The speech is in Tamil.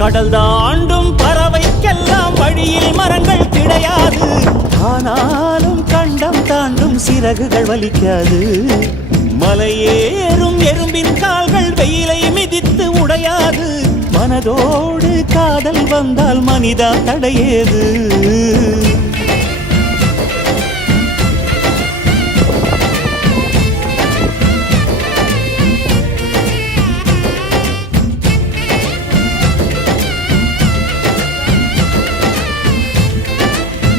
கடல் தாண்டும் பறவைக்கெல்லாம் வழியில் மரங்கள் கிடையாது. ஆனாலும் கண்டம் தாண்டும் சிறகுகள் வலிக்காது. மலையேறும் எறும்பின் கால்கள் வெயிலை மிதித்து உடையாது. மனதோடு காதல் வந்தால் மனிதா தடையேது.